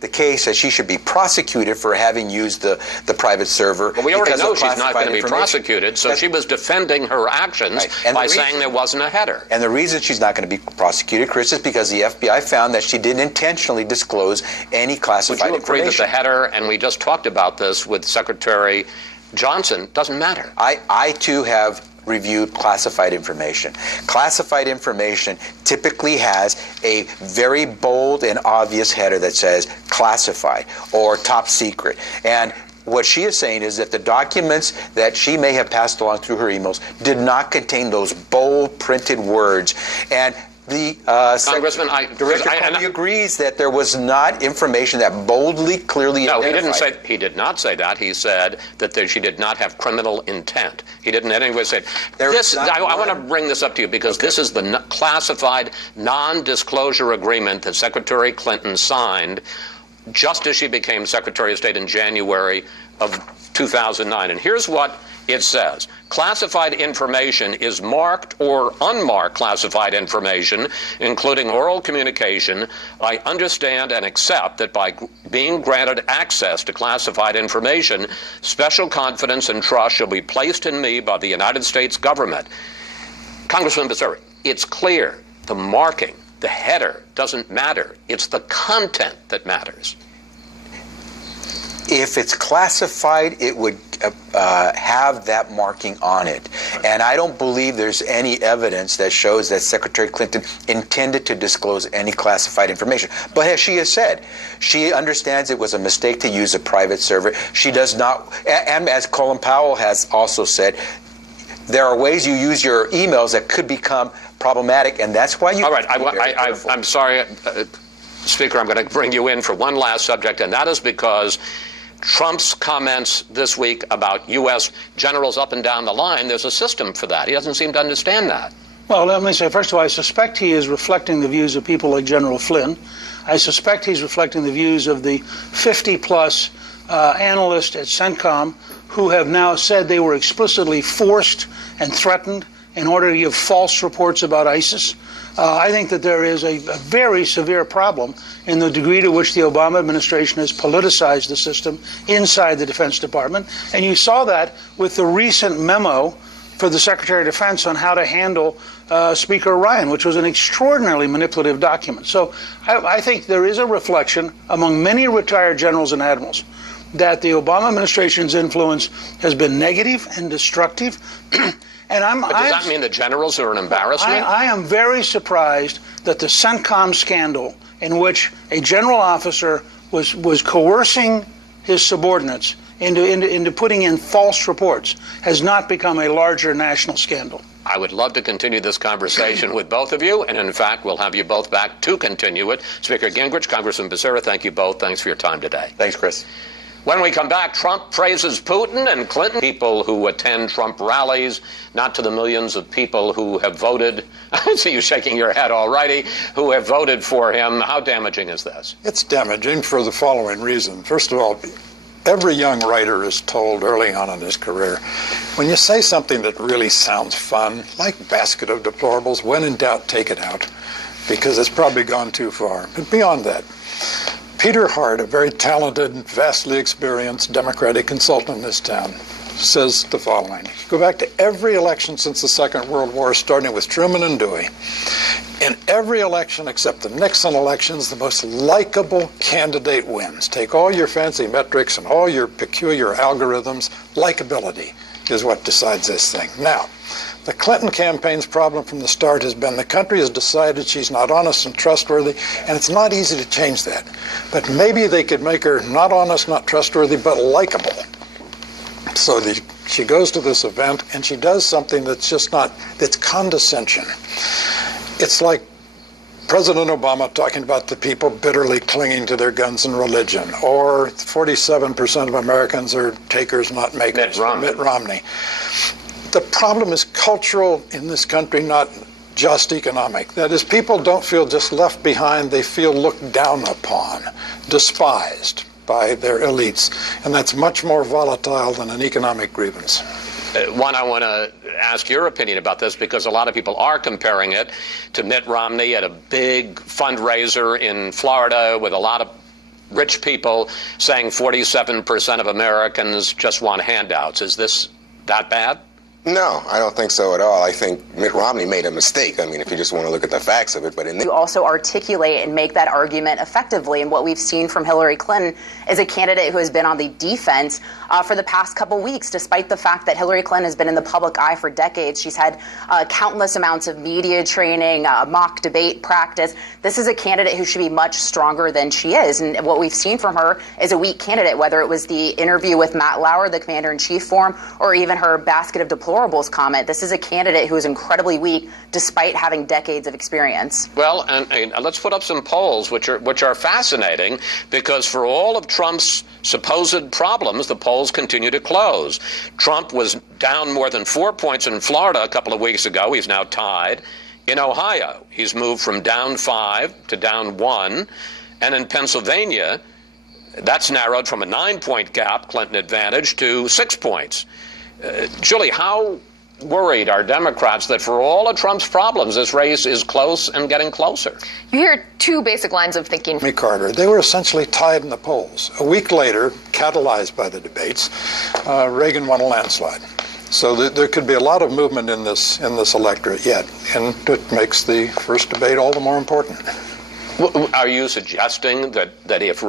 the case that she should be prosecuted for having used the private server. But we already know she's not going to be prosecuted, so she was defending her actions by saying there wasn't a header. And the reason she's not going to be prosecuted, Chris, is because the FBI found that she didn't intentionally disclose any classified information. Would you agree that the header, and we just talked about this with Secretary Johnson, doesn't matter? I too have reviewed classified information. Classified information typically has a very bold and obvious header that says classified or top secret. And what she is saying is that the documents that she may have passed along through her emails did not contain those bold printed words. And the Congressman, Director Comey agrees that there was not information that boldly, clearly identified. He did not say that. He said that she did not have criminal intent. He didn't in any way say this. I want to bring this up to you because this is the classified non-disclosure agreement that Secretary Clinton signed just as she became Secretary of State in January of 2009. And here's what it says. Classified information is marked or unmarked classified information, including oral communication. I understand and accept that by being granted access to classified information, special confidence and trust shall be placed in me by the United States government. Congressman Becerra, it's clear the marking, the header, doesn't matter. It's the content that matters. If it's classified, it would have that marking on it. And I don't believe there's any evidence that shows that Secretary Clinton intended to disclose any classified information. But as she has said, she understands it was a mistake to use a private server. She does not, and as Colin Powell has also said, there are ways you use your emails that could become problematic, and that's why you... All right, I'm sorry, Speaker, I'm going to bring you in for one last subject, and that is because Trump's comments this week about U.S. generals up and down the line, there's a system for that. He doesn't seem to understand that. Well, let me say, first of all, I suspect he is reflecting the views of people like General Flynn. I suspect he's reflecting the views of the 50-plus analysts at CENTCOM who have now said they were explicitly forced and threatened in order to give false reports about ISIS. I think that there is a very severe problem in the degree to which the Obama administration has politicized the system inside the Defense Department. And you saw that with the recent memo for the Secretary of Defense on how to handle Speaker Ryan, which was an extraordinarily manipulative document. So I think there is a reflection among many retired generals and admirals that the Obama administration's influence has been negative and destructive. But does that mean the generals are an embarrassment? I am very surprised that the CENTCOM scandal, in which a general officer was coercing his subordinates into putting in false reports, has not become a larger national scandal. I would love to continue this conversation with both of you, and in fact, we'll have you both back to continue it. Speaker Gingrich, Congressman Becerra, thank you both. Thanks for your time today. Thanks, Chris. When we come back, Trump praises Putin and Clinton. People who attend Trump rallies, not to the millions of people who have voted. I see you shaking your head already, who have voted for him. How damaging is this? It's damaging for the following reason. First of all, every young writer is told early on in his career, when you say something that really sounds fun, like basket of deplorables, when in doubt, take it out, because it's probably gone too far. But beyond that, Peter Hart, a very talented, vastly experienced Democratic consultant in this town, says the following. Go back to every election since the Second World War, starting with Truman and Dewey. In every election except the Nixon elections, the most likable candidate wins. Take all your fancy metrics and all your peculiar algorithms. Likability is what decides this thing. Now, the Clinton campaign's problem from the start has been the country has decided she's not honest and trustworthy, and it's not easy to change that. But maybe they could make her not honest, not trustworthy, but likable. So she goes to this event, and she does something that's just not, that's condescension. It's like President Obama talking about the people bitterly clinging to their guns and religion, or 47% of Americans are takers, not makers. Mitt Romney. The problem is cultural in this country, not just economic. That is, people don't feel just left behind, they feel looked down upon, despised by their elites, and that's much more volatile than an economic grievance. One, I want to ask your opinion about this, because a lot of people are comparing it to Mitt Romney at a big fundraiser in Florida with a lot of rich people saying 47% of Americans just want handouts. Is this that bad? No, I don't think so at all. I think Mitt Romney made a mistake. I mean, if you just want to look at the facts of it. But you also articulate and make that argument effectively. And what we've seen from Hillary Clinton is a candidate who has been on the defense for the past couple weeks, despite the fact that Hillary Clinton has been in the public eye for decades. She's had countless amounts of media training, mock debate practice. This is a candidate who should be much stronger than she is. And what we've seen from her is a weak candidate, whether it was the interview with Matt Lauer, the commander-in-chief forum, or even her basket of deplorables comment. This is a candidate who is incredibly weak despite having decades of experience. Well, and let's put up some polls which are fascinating, because for all of Trump's supposed problems, the polls continue to close. Trump was down more than 4 points in Florida a couple of weeks ago. He's now tied. In Ohio, he's moved from down 5 to down 1. And in Pennsylvania, that's narrowed from a 9-point gap, Clinton advantage, to 6 points. Julie, how worried are Democrats that for all of Trump's problems, this race is close and getting closer? You hear two basic lines of thinking. Carter, they were essentially tied in the polls. A week later, catalyzed by the debates, Reagan won a landslide. So there could be a lot of movement in this electorate yet, and it makes the first debate all the more important. Are you suggesting that if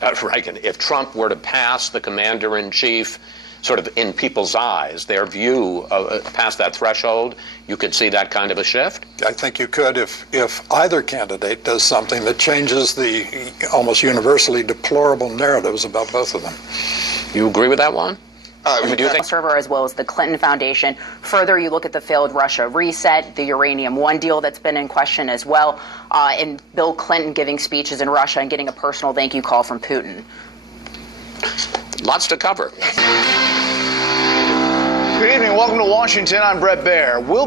if Trump were to pass the commander-in-chief, sort of in people's eyes, their view past that threshold, you could see that kind of a shift? I think you could if either candidate does something that changes the almost universally deplorable narratives about both of them. You agree with that one? Do you think server as well as the Clinton Foundation? Further, you look at the failed Russia reset, the Uranium One deal that's been in question as well, and Bill Clinton giving speeches in Russia and getting a personal thank you call from Putin. Lots to cover. Good evening. Welcome to Washington. I'm Brett Baer. We'll be